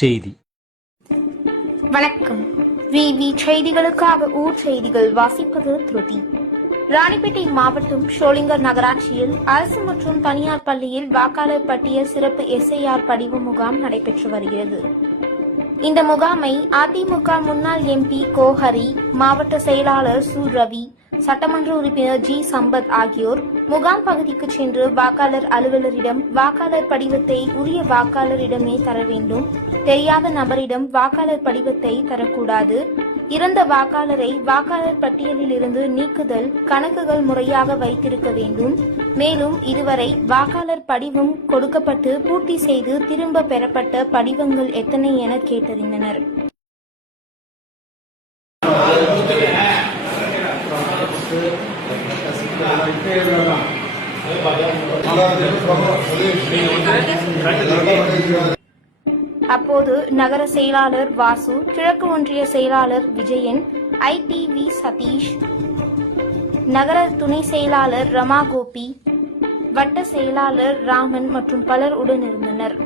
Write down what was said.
செய்தி. வணக்கம். விவி செய்திகளுக்காக ஊர் செய்திகள் வாசிப்பது திருதி. ராணிப்பேட்டை மாவட்டம் ஷோலிங்கர் நகராட்சியில் அரசு மற்றும் தனியார் பள்ளியில் வாக்காளர் பட்டியல் சிறப்பு SIR படிவ முகாம் நடைபெற்று வருகிறது. இந்த முகாமை அதிமுக முன்னாள் MP கோஹரி, மாவட்ட செயலாளர் சு ரவி, சட்டமன்ற உறுப்பினர் G சம்பத் ஆகியோர் முகாம் பகுதிக்கு சென்று வாக்காளர் அலுவலரிடம் வாக்காளர் படிவத்தை உரிய வாக்காளரிடமே தர வேண்டும், தெரியாத நபரிடம் வாக்காளர் படிவத்தை தரக்கூடாது, இறந்த வாக்காளரை வாக்காளர் பட்டியலில் இருந்து நீக்குதல், கணக்குகள் முறையாக வைத்திருக்க வேண்டும், மேலும் இதுவரை வாக்காளர் படிவம் கொடுக்கப்பட்டு பூர்த்தி செய்து திரும்ப பெறப்பட்ட படிவங்கள் எத்தனை என கேட்டறிந்தனர். அப்போது நகர செயலாளர் வாசு, கிழக்கு ஒன்றிய செயலாளர் விஜயன், ITV சதீஷ், நகர துணை செயலாளர் ரமா கோபி, வட்ட செயலாளர் ராமன் மற்றும் பலர் உடனிருந்தனர்.